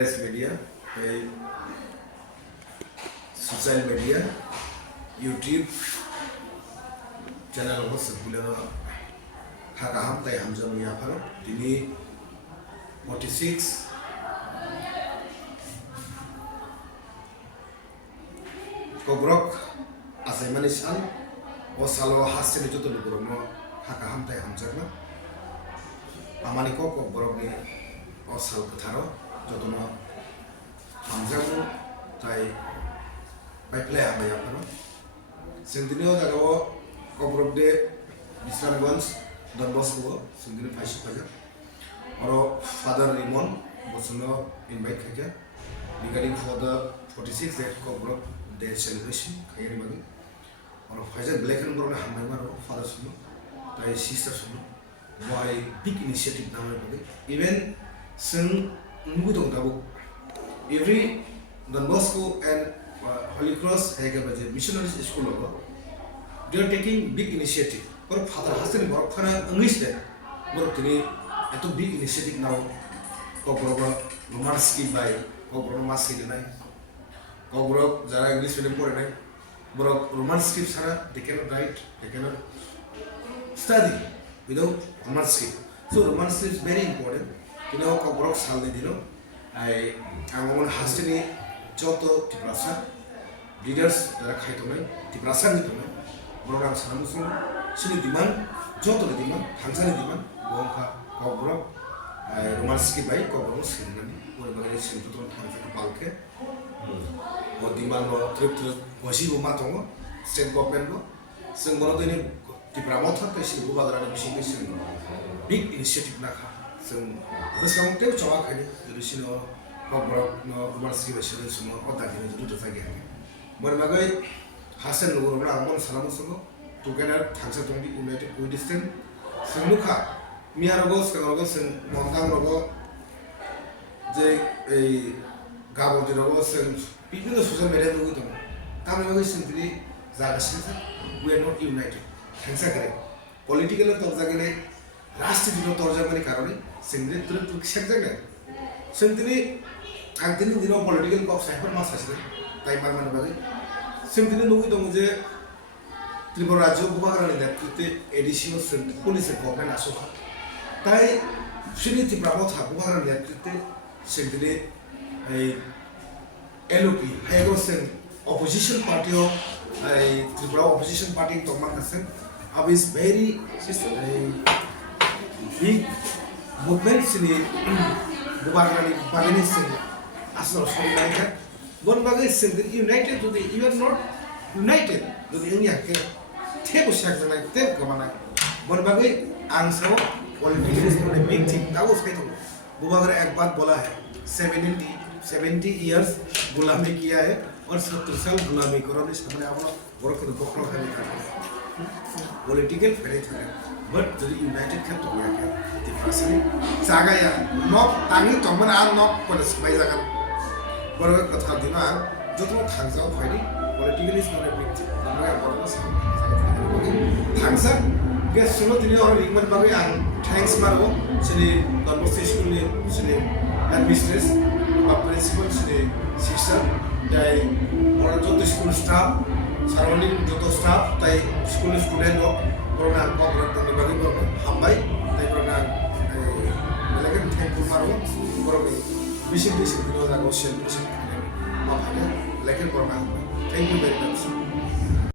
media, social media, YouTube channel ko sebulan kaham yaphar ini 46 Kokborok asaimani sal o salo hasil itu tuh lokurok no kaham amani ko Kokborok ni o sal ketharo jotono hamjamu tai play Hambai yaphar sendiri jago Kokborok de Bisramgans Don Bosco sendiri faisi paja oro father Rimon bosuno invite kaja regarding for the 46th that Kokborok day celebration kayani bagi oro faisa black and brown Hambai maro father suno tai sister suno why big initiative namanya bagi even sing nunggu dong tabu every Don Bosco and Holy Cross missionary school logo they are taking big initiative or father hasten borok khana english de borok tini eto big initiative now Kokborok romanski by Kokborok maski denai Kokborok jara english medium pore nai borok romanski sara they cannot write they cannot study without romanski so romanski is very important Kokborok sal de dilo I amon hasteni joto tiprasa leaders jara khaitonai tiprasa ni tonai borok sanamusu sini demand joto le demand hangsani demand bongka Kokborok romanski by Kokborok sini pore bagani sini to thangsa palke o demand no trip wasi buma tongo state government no sing bono deni tipramo thate sini bubagrani bising sini big initiative na kha sing beskamong te chawa khani jodi sini Kokborok no romanski by sini sumo oda kini jodi to thage bor bagai hasen no na amon salamusu together thangsa tongdi united we distant sengmukha miarogo sengrogo seng montang rogo je ei gabo de rogo seng বিভিন্ন social media nugu tong tame bagai sentri jaga sinsa we are not united thangsa kare political torja gele রাষ্ট্রীয় তরজামানি কারণে সেন্দ্রে তুরুক শেখ জায়গা সেন্দ্রে একদিন দিন political কপ cipher মাস আছে তাই মানে বাগে সেন্দ্রে নবি দং যে ত্রিপুরা রাজ্য গুবাগানের নেতৃত্বে এডিশনাল সেন্ট্রাল পুলিশের গভর্নমেন্ট আসোকা তাই সিনি ত্রিপুরা মথা গুবাগানের নেতৃত্বে সেন্দ্রে এই এলওপি হাইগোসেন অপোজিশন পার্টিও এই ত্রিপুরা অপোজিশন পার্টি তকমান কাছেন আব is very big movement sini bubarani bagani sini asal solidarity bon bagai sini united jodi you are not united jodi ini ke thebo sak jana te kamana bon bagai angso political is not a big thing tago sai to bubagar ek baat bola hai 70 years गुलामी किया है और 70 साल गुलामी करो ने सामने आपन बड़ করে বকলো খালি political ফেরে থাকে but যদি united ক্ষেত্র হয়ে গেল the person জায়গায় নক তানি তমন আর নক করে সবাই জায়গা বড় কথা দিন আর যত থাকজাও হয়নি political is not a big thing আমরা বড় থাকসা গে সুনো দিনে আর রিকমেন্ড ভাবে আং থ্যাঙ্কস মারো সেনি দনবস্তি স্কুলে সেনি অ্যাডমিনিস্ট্রেটর বা প্রিন্সিপাল সেনি সিস্টার তাই ওরা যত স্কুল স্টাফ সারাউন্ডিং যত স্টাফ তাই স্কুল স্টুডেন্ট হোক corona Kokborok ni bagi borok Hambai tai corona lagi thankful maro borok bising dino jago celebration ma phane lagi corona thank you very much